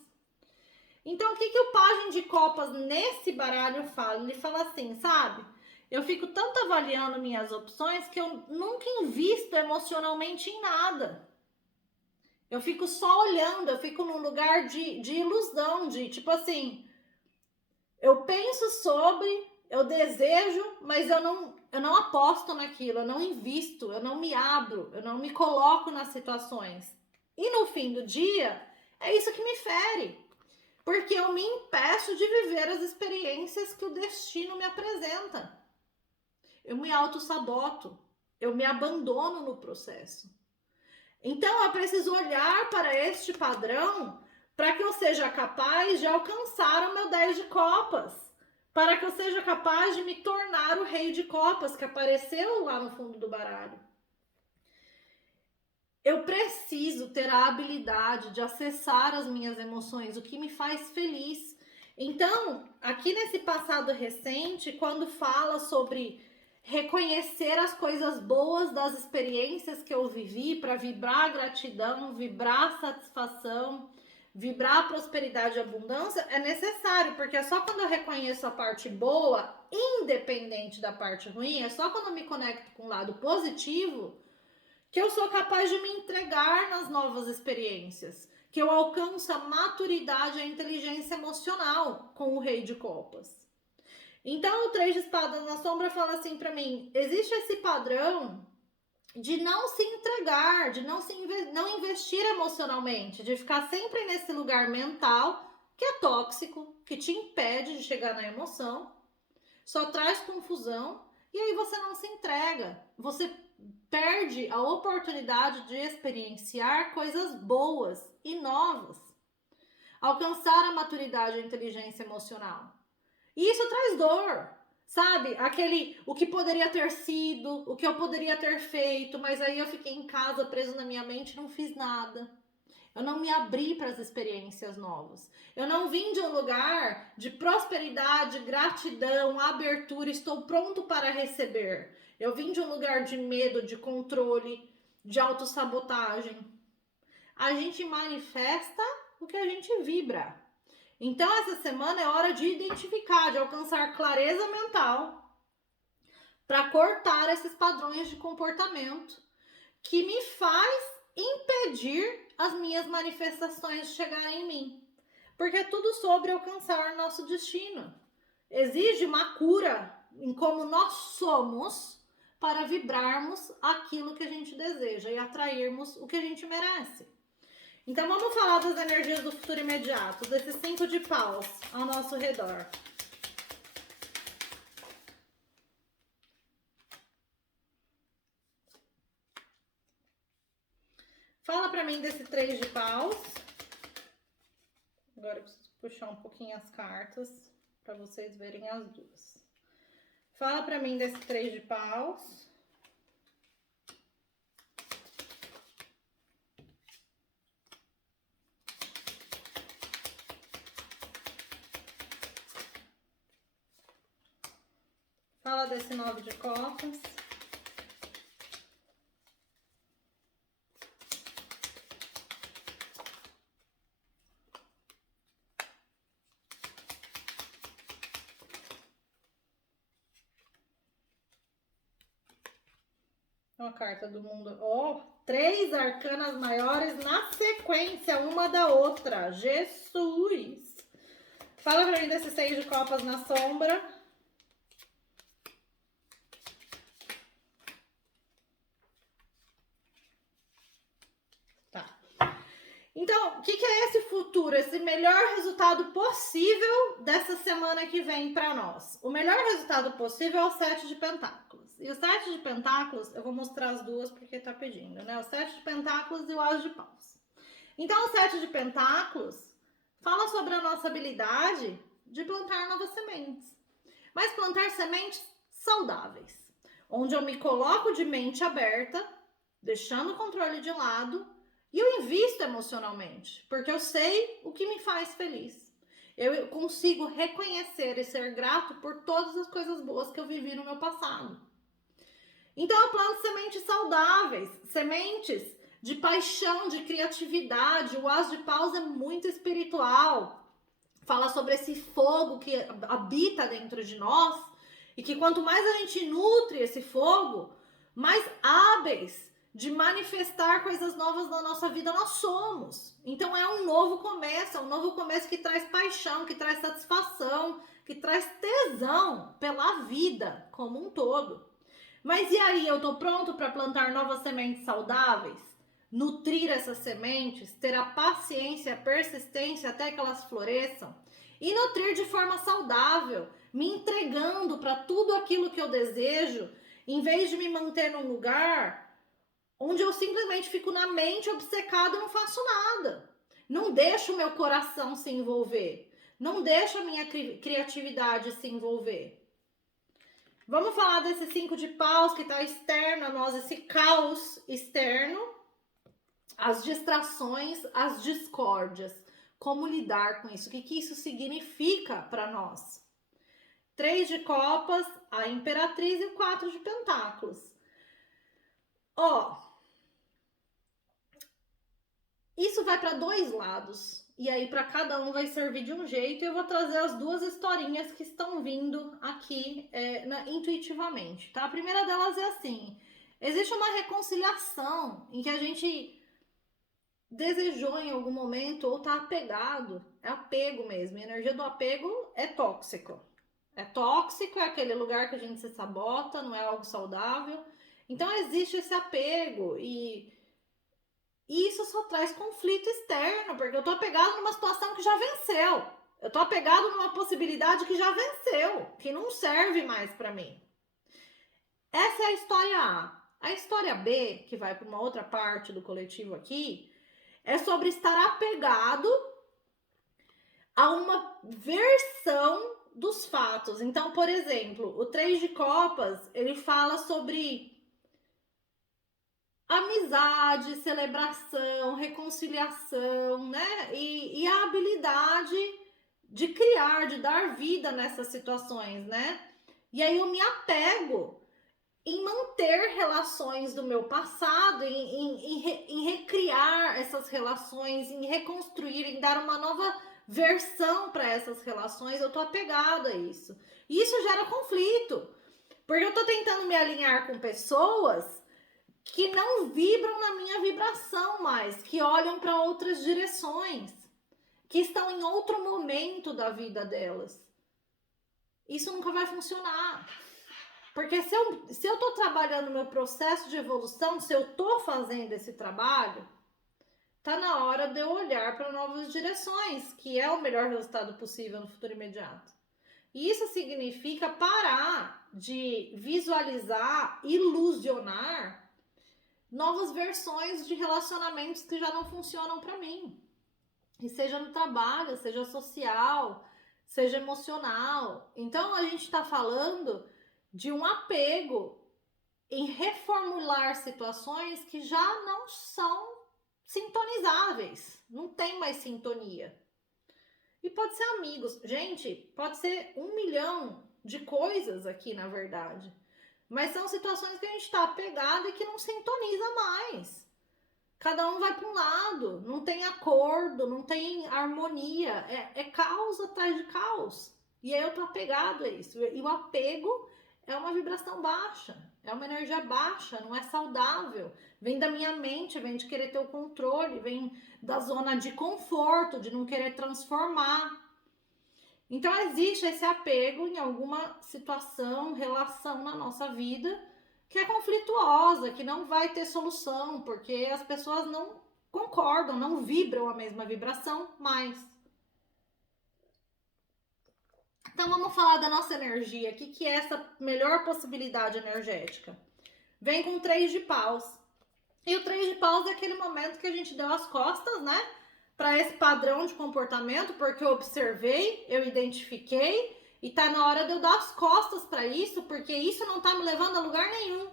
Então, o que o pajem de copas nesse baralho fala? Ele fala assim, sabe? Eu fico tanto avaliando minhas opções que eu nunca invisto emocionalmente em nada. Eu fico só olhando, eu fico num lugar de ilusão, de tipo assim, eu penso sobre, eu desejo, mas eu não aposto naquilo, eu não invisto, eu não me abro, eu não me coloco nas situações. E no fim do dia, é isso que me fere, porque eu me impeço de viver as experiências que o destino me apresenta. Eu me auto-saboto, eu me abandono no processo. Então, eu preciso olhar para este padrão para que eu seja capaz de alcançar o meu 10 de copas. Para que eu seja capaz de me tornar o rei de copas que apareceu lá no fundo do baralho. Eu preciso ter a habilidade de acessar as minhas emoções, o que me faz feliz. Então, aqui nesse passado recente, quando fala sobre reconhecer as coisas boas das experiências que eu vivi para vibrar gratidão, vibrar satisfação, vibrar prosperidade e abundância, é necessário, porque é só quando eu reconheço a parte boa, independente da parte ruim, é só quando eu me conecto com o lado positivo que eu sou capaz de me entregar nas novas experiências, que eu alcanço a maturidade e a inteligência emocional com o Rei de Copas. Então, o 3 de espadas na sombra fala assim para mim, existe esse padrão de não se entregar, de não investir emocionalmente, de ficar sempre nesse lugar mental que é tóxico, que te impede de chegar na emoção, só traz confusão e aí você não se entrega. Você perde a oportunidade de experienciar coisas boas e novas, alcançar a maturidade e a inteligência emocional. E isso traz dor, sabe? O que poderia ter sido, o que eu poderia ter feito, mas aí eu fiquei em casa preso na minha mente e não fiz nada. Eu não me abri para as experiências novas. Eu não vim de um lugar de prosperidade, gratidão, abertura, estou pronto para receber. Eu vim de um lugar de medo, de controle, de autossabotagem. A gente manifesta o que a gente vibra. Então, essa semana é hora de identificar, de alcançar clareza mental para cortar esses padrões de comportamento que me faz impedir as minhas manifestações de chegarem em mim. Porque é tudo sobre alcançar nosso destino. Exige uma cura em como nós somos para vibrarmos aquilo que a gente deseja e atrairmos o que a gente merece. Então vamos falar das energias do futuro imediato, desses 5 de paus ao nosso redor. Fala pra mim desse 3 de paus. Agora eu preciso puxar um pouquinho as cartas para vocês verem as duas. Fala pra mim desse 3 de paus. Fala desse 9 de copas. Uma carta do mundo. Ó, 3 arcanas maiores na sequência, uma da outra. Jesus! Fala pra mim desse 6 de copas na sombra. Então, o que é esse futuro? Esse melhor resultado possível dessa semana que vem para nós. O melhor resultado possível é o 7 de pentáculos. E o 7 de pentáculos, eu vou mostrar as duas porque tá pedindo, né? O 7 de pentáculos e o as de paus. Então, o 7 de pentáculos fala sobre a nossa habilidade de plantar novas sementes. Mas plantar sementes saudáveis. Onde eu me coloco de mente aberta, deixando o controle de lado, e eu invisto emocionalmente, porque eu sei o que me faz feliz. Eu consigo reconhecer e ser grato por todas as coisas boas que eu vivi no meu passado. Então eu planto sementes saudáveis, sementes de paixão, de criatividade. O as de paus é muito espiritual. Fala sobre esse fogo que habita dentro de nós e que quanto mais a gente nutre esse fogo, mais hábeis de manifestar coisas novas na nossa vida nós somos. Então é um novo começo que traz paixão, que traz satisfação, que traz tesão pela vida como um todo. Mas e aí, eu tô pronto para plantar novas sementes saudáveis? Nutrir essas sementes, ter a paciência, a persistência até que elas floresçam e nutrir de forma saudável, me entregando para tudo aquilo que eu desejo, em vez de me manter num lugar onde eu simplesmente fico na mente obcecada e não faço nada. Não deixo o meu coração se envolver. Não deixo a minha criatividade se envolver. Vamos falar desse 5 de paus que está externo a nós, esse caos externo, as distrações, as discórdias. Como lidar com isso? O que isso significa para nós? 3 de copas, a imperatriz e o 4 de pentáculos. Ó, isso vai para dois lados. E aí para cada um vai servir de um jeito. E eu vou trazer as duas historinhas que estão vindo aqui intuitivamente, tá? A primeira delas é assim: existe uma reconciliação em que a gente desejou em algum momento ou tá apegado. É apego mesmo. A energia do apego é tóxico. É tóxico, é aquele lugar que a gente se sabota, não é algo saudável. Então existe esse apego e isso só traz conflito externo, porque eu tô apegado numa situação que já venceu. Eu tô apegado numa possibilidade que já venceu, que não serve mais para mim. Essa é a história A. A história B, que vai para uma outra parte do coletivo aqui, é sobre estar apegado a uma versão dos fatos. Então, por exemplo, o 3 de copas, ele fala sobre amizade, celebração, reconciliação, né? E a habilidade de criar, de dar vida nessas situações, né? E aí eu me apego em manter relações do meu passado, em recriar essas relações, em reconstruir, em dar uma nova versão para essas relações. Eu tô apegada a isso. E isso gera conflito, porque eu tô tentando me alinhar com pessoas que não vibram na minha vibração mais, que olham para outras direções, que estão em outro momento da vida delas. Isso nunca vai funcionar. Porque se eu tô trabalhando meu processo de evolução, se eu tô fazendo esse trabalho, tá na hora de eu olhar para novas direções, que é o melhor resultado possível no futuro imediato. E isso significa parar de visualizar, ilusionar novas versões de relacionamentos que já não funcionam para mim. E seja no trabalho, seja social, seja emocional. Então a gente está falando de um apego em reformular situações que já não são sintonizáveis, não tem mais sintonia. E pode ser amigos, gente, pode ser 1 milhão de coisas aqui, na verdade. Mas são situações que a gente está apegado e que não sintoniza mais. Cada um vai para um lado, não tem acordo, não tem harmonia, é caos atrás de caos. E aí eu tô apegado a isso. E o apego é uma vibração baixa, é uma energia baixa, não é saudável. Vem da minha mente, vem de querer ter o controle, vem da zona de conforto, de não querer transformar. Então existe esse apego em alguma situação, relação na nossa vida que é conflituosa, que não vai ter solução, porque as pessoas não concordam, não vibram a mesma vibração mais. Então vamos falar da nossa energia, o que é essa melhor possibilidade energética? Vem com 3 de paus. E o 3 de paus é aquele momento que a gente deu as costas, né? Para esse padrão de comportamento, porque eu observei, eu identifiquei, e tá na hora de eu dar as costas para isso, porque isso não tá me levando a lugar nenhum.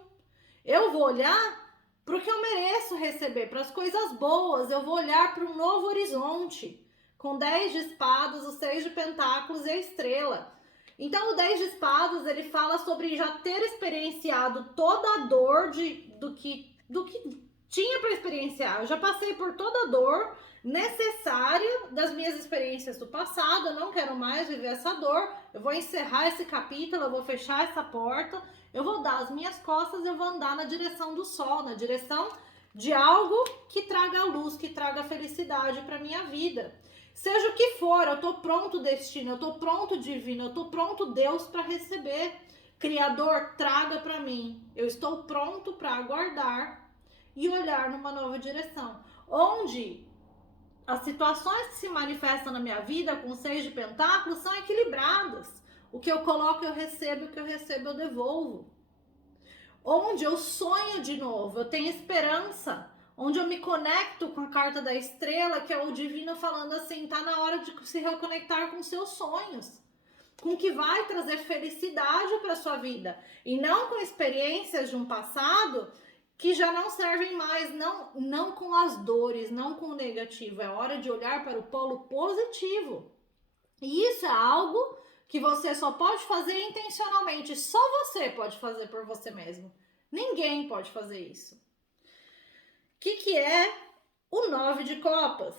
Eu vou olhar para o que eu mereço receber, para as coisas boas, eu vou olhar para um novo horizonte, com 10 de espadas, o 6 de pentáculos e a estrela. Então o 10 de espadas, ele fala sobre já ter experienciado toda a dor do que tinha para experienciar. Eu já passei por toda a dor necessária das minhas experiências do passado, eu não quero mais viver essa dor, eu vou encerrar esse capítulo, eu vou fechar essa porta, eu vou dar as minhas costas, eu vou andar na direção do sol, na direção de algo que traga luz, que traga felicidade para minha vida. Seja o que for, eu tô pronto destino, eu tô pronto divino, eu tô pronto Deus para receber. Criador, traga para mim. Eu estou pronto para aguardar e olhar numa nova direção. Onde as situações que se manifestam na minha vida com 6 de pentáculos são equilibradas. O que eu coloco eu recebo, o que eu recebo eu devolvo. Onde eu sonho de novo, eu tenho esperança. Onde eu me conecto com a carta da estrela, que é o divino falando assim, tá na hora de se reconectar com seus sonhos. Com o que vai trazer felicidade para sua vida. E não com experiências de um passado que já não servem mais, não com as dores, não com o negativo. É hora de olhar para o polo positivo. E isso é algo que você só pode fazer intencionalmente. Só você pode fazer por você mesmo. Ninguém pode fazer isso. O que é o 9 de copas?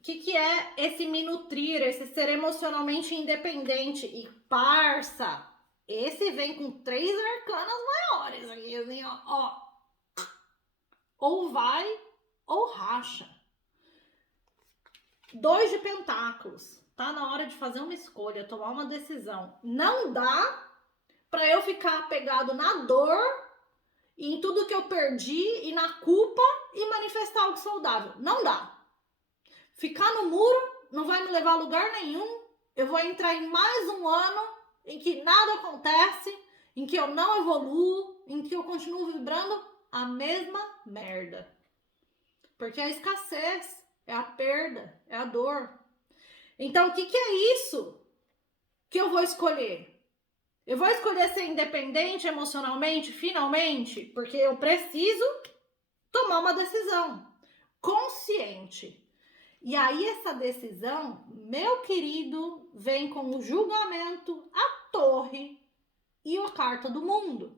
O que é esse me nutrir, esse ser emocionalmente independente? E parça, esse vem com 3 arcanas maiores aqui, assim, ó. Ou vai ou racha. 2 de pentáculos. Tá na hora de fazer uma escolha, tomar uma decisão. Não dá pra eu ficar apegado na dor e em tudo que eu perdi e na culpa e manifestar algo saudável. Não dá. Ficar no muro não vai me levar a lugar nenhum. Eu vou entrar em mais um ano em que nada acontece, em que eu não evoluo, em que eu continuo vibrando a mesma merda. Porque a escassez é a perda, é a dor. Então, o que é isso que eu vou escolher? Eu vou escolher ser independente emocionalmente, finalmente, porque eu preciso tomar uma decisão consciente. E aí essa decisão, meu querido, vem com o julgamento, a torre e a carta do mundo.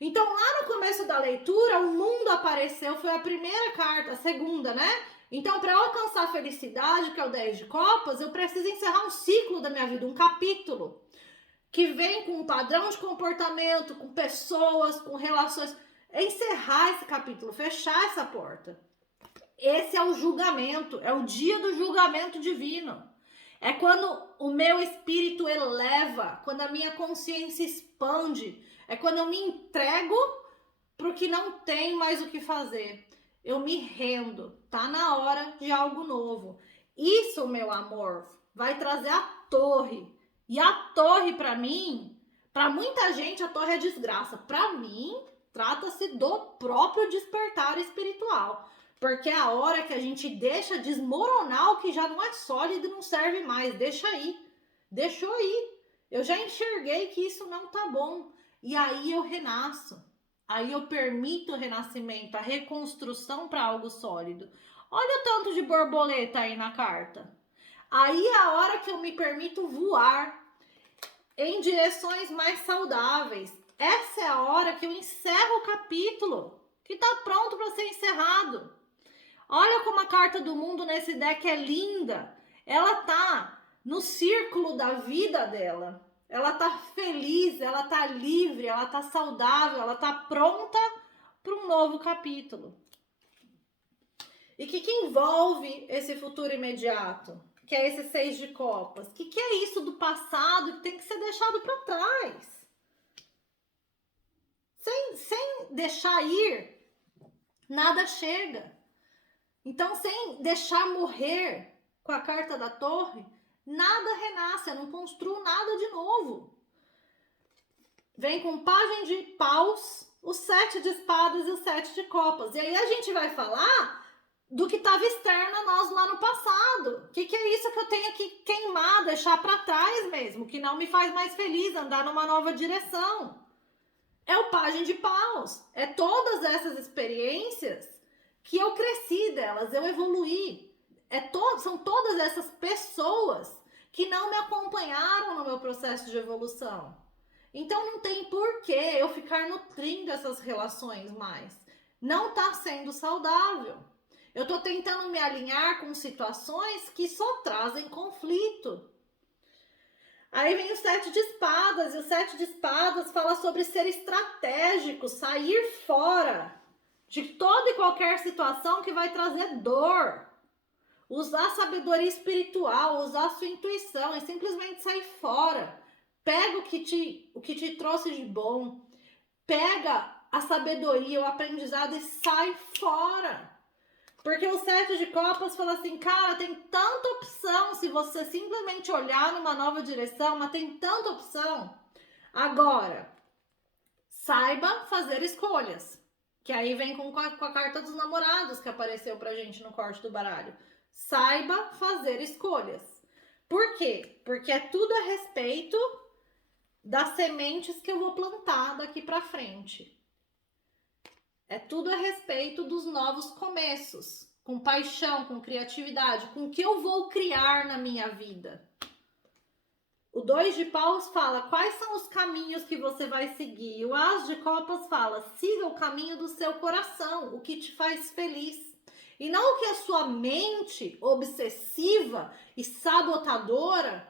Então lá no começo da leitura, o mundo apareceu, foi a primeira carta, a segunda, né? Então para alcançar a felicidade, que é o 10 de copas, eu preciso encerrar um ciclo da minha vida, um capítulo, que vem com um padrão de comportamento, com pessoas, com relações. Encerrar esse capítulo, fechar essa porta. Esse é o julgamento, é o dia do julgamento divino. É quando o meu espírito eleva, quando a minha consciência expande, é quando eu me entrego para o que não tem mais o que fazer. Eu me rendo, tá na hora de algo novo. Isso, meu amor, vai trazer a torre. E a torre, para mim, para muita gente, a torre é desgraça. Para mim, trata-se do próprio despertar espiritual. Porque é a hora que a gente deixa desmoronar o que já não é sólido e não serve mais. Deixa aí. Deixou aí. Eu já enxerguei que isso não tá bom. E aí eu renasço. Aí eu permito o renascimento, a reconstrução para algo sólido. Olha o tanto de borboleta aí na carta. Aí é a hora que eu me permito voar em direções mais saudáveis. Essa é a hora que eu encerro o capítulo, que tá pronto para ser encerrado. Olha como a carta do mundo nesse deck é linda. Ela tá no círculo da vida dela. Ela tá feliz, ela tá livre, ela tá saudável, ela tá pronta para um novo capítulo. E o que envolve esse futuro imediato? Que é esse 6 de copas. O que é isso do passado que tem que ser deixado para trás? Sem deixar ir, nada chega. Então, sem deixar morrer com a carta da torre, nada renasce, eu não construo nada de novo. Vem com pajem de paus, o 7 de espadas e o 7 de copas. E aí a gente vai falar do que estava externo a nós lá no passado. O que é isso que eu tenho que queimar, deixar para trás mesmo, que não me faz mais feliz, andar numa nova direção. É o pajem de paus. É todas essas experiências que eu cresci delas, eu evoluí. São todas essas pessoas que não me acompanharam no meu processo de evolução. Então não tem porquê eu ficar nutrindo essas relações mais. Não está sendo saudável. Eu estou tentando me alinhar com situações que só trazem conflito. Aí vem o 7 de espadas, e o 7 de espadas fala sobre ser estratégico, sair fora de toda e qualquer situação que vai trazer dor. Usar sabedoria espiritual, usar sua intuição e simplesmente sair fora. Pega o que te trouxe de bom. Pega a sabedoria, o aprendizado e sai fora. Porque o 7 de copas fala assim, cara, tem tanta opção se você simplesmente olhar numa nova direção, mas tem tanta opção. Agora, saiba fazer escolhas. Que aí vem com a carta dos namorados que apareceu pra gente no corte do baralho. Saiba fazer escolhas. Por quê? Porque é tudo a respeito das sementes que eu vou plantar daqui pra frente. É tudo a respeito dos novos começos. Com paixão, com criatividade, com o que eu vou criar na minha vida. O 2 de paus fala quais são os caminhos que você vai seguir. O as de copas fala, siga o caminho do seu coração, o que te faz feliz. E não o que a sua mente obsessiva e sabotadora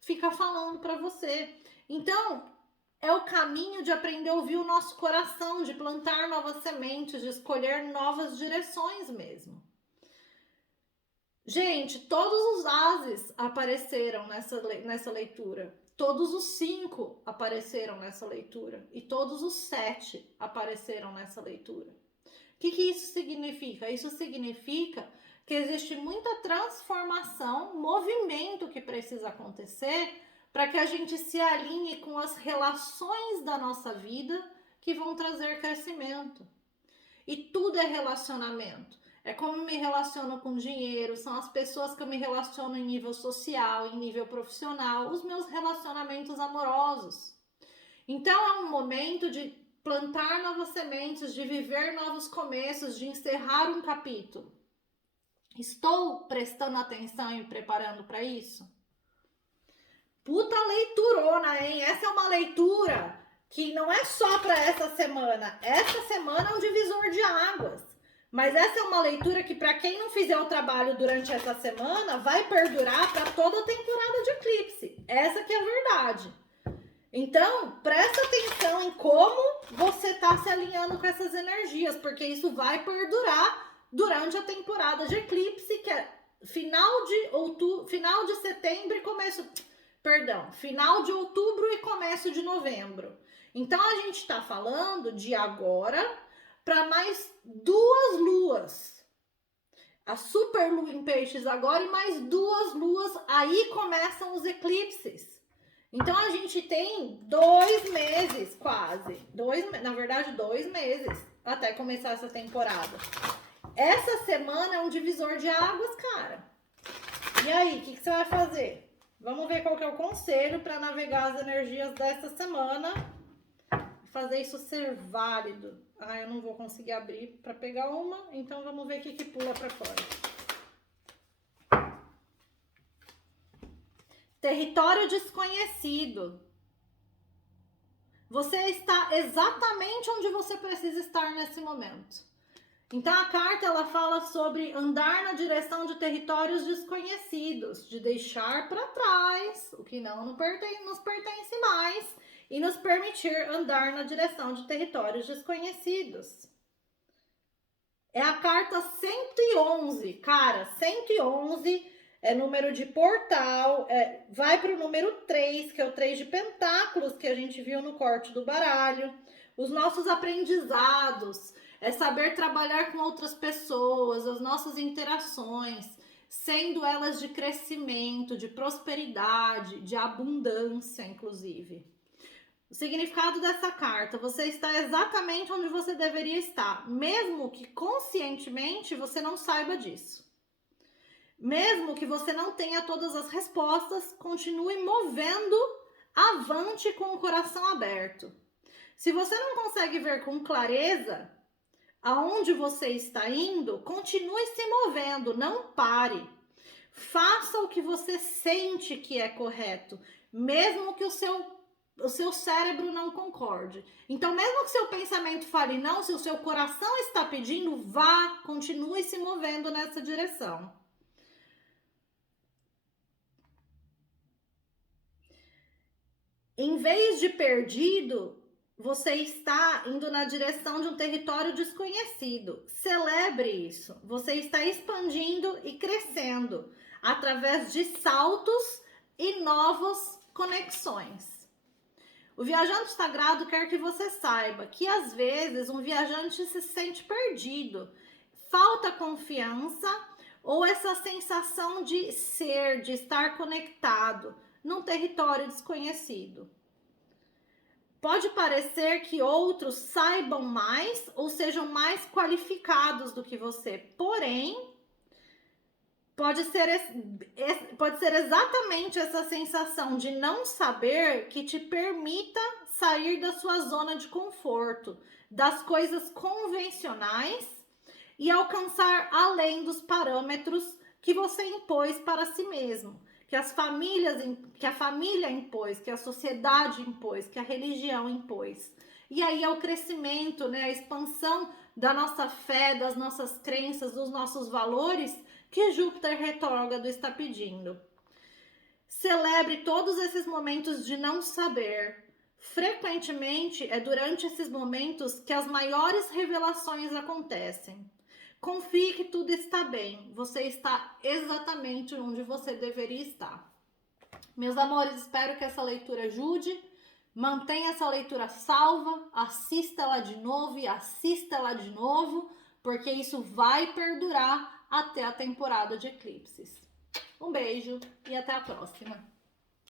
fica falando para você. Então, é o caminho de aprender a ouvir o nosso coração, de plantar novas sementes, de escolher novas direções mesmo. Gente, todos os ases apareceram nessa leitura. Todos os 5 apareceram nessa leitura. E todos os 7 apareceram nessa leitura. O que isso significa? Isso significa que existe muita transformação, movimento que precisa acontecer para que a gente se alinhe com as relações da nossa vida que vão trazer crescimento. E tudo é relacionamento. É como eu me relaciono com dinheiro, são as pessoas que eu me relaciono em nível social, em nível profissional, os meus relacionamentos amorosos. Então é um momento de plantar novas sementes, de viver novos começos, de encerrar um capítulo. Estou prestando atenção e me preparando para isso? Puta leiturona, hein? Essa é uma leitura que não é só para essa semana. Essa semana é um divisor de águas. Mas essa é uma leitura que, para quem não fizer o trabalho durante essa semana, vai perdurar para toda a temporada de eclipse. Essa que é a verdade. Então, presta atenção em como você está se alinhando com essas energias, porque isso vai perdurar durante a temporada de eclipse, que é final de setembro e final de outubro e começo de novembro. Então, a gente está falando de agora para mais 2 luas. A super lua em peixes agora e mais 2 luas, aí começam os eclipses. Então, a gente tem 2 meses quase, 2 meses até começar essa temporada. Essa semana é um divisor de águas, cara. E aí, o que você vai fazer? Vamos ver qual que é o conselho para navegar as energias dessa semana. Fazer isso ser válido. Ah, eu não vou conseguir abrir para pegar uma, então vamos ver o que pula para fora. Território desconhecido. Você está exatamente onde você precisa estar nesse momento. Então a carta ela fala sobre andar na direção de territórios desconhecidos, de deixar para trás o que não nos pertence mais e nos permitir andar na direção de territórios desconhecidos. É a carta 111, cara, 111 é número de portal, vai para o número 3, que é o 3 de pentáculos, que a gente viu no corte do baralho. Os nossos aprendizados, é saber trabalhar com outras pessoas, as nossas interações, sendo elas de crescimento, de prosperidade, de abundância, inclusive. O significado dessa carta, você está exatamente onde você deveria estar, mesmo que conscientemente você não saiba disso. Mesmo que você não tenha todas as respostas, continue movendo avante com o coração aberto. Se você não consegue ver com clareza aonde você está indo, continue se movendo, não pare. Faça o que você sente que é correto, mesmo que o seu cérebro não concorde. Então, mesmo que seu pensamento fale não, se o seu coração está pedindo, vá, continue se movendo nessa direção. Em vez de perdido, você está indo na direção de um território desconhecido. Celebre isso. Você está expandindo e crescendo através de saltos e novas conexões. O viajante sagrado quer que você saiba que às vezes um viajante se sente perdido, falta confiança ou essa sensação de ser, de estar conectado num território desconhecido. Pode parecer que outros saibam mais ou sejam mais qualificados do que você, porém, pode ser exatamente essa sensação de não saber que te permita sair da sua zona de conforto, das coisas convencionais e alcançar além dos parâmetros que você impôs para si mesmo. que as famílias, que a família impôs, que a sociedade impôs, que a religião impôs. E aí é o crescimento, né, a expansão da nossa fé, das nossas crenças, dos nossos valores que Júpiter retrógrado está pedindo. Celebre todos esses momentos de não saber. Frequentemente é durante esses momentos que as maiores revelações acontecem. Confie que tudo está bem. Você está exatamente onde você deveria estar. Meus amores, espero que essa leitura ajude. Mantenha essa leitura salva, assista ela de novo e assista ela de novo, porque isso vai perdurar até a temporada de eclipses. Um beijo e até a próxima.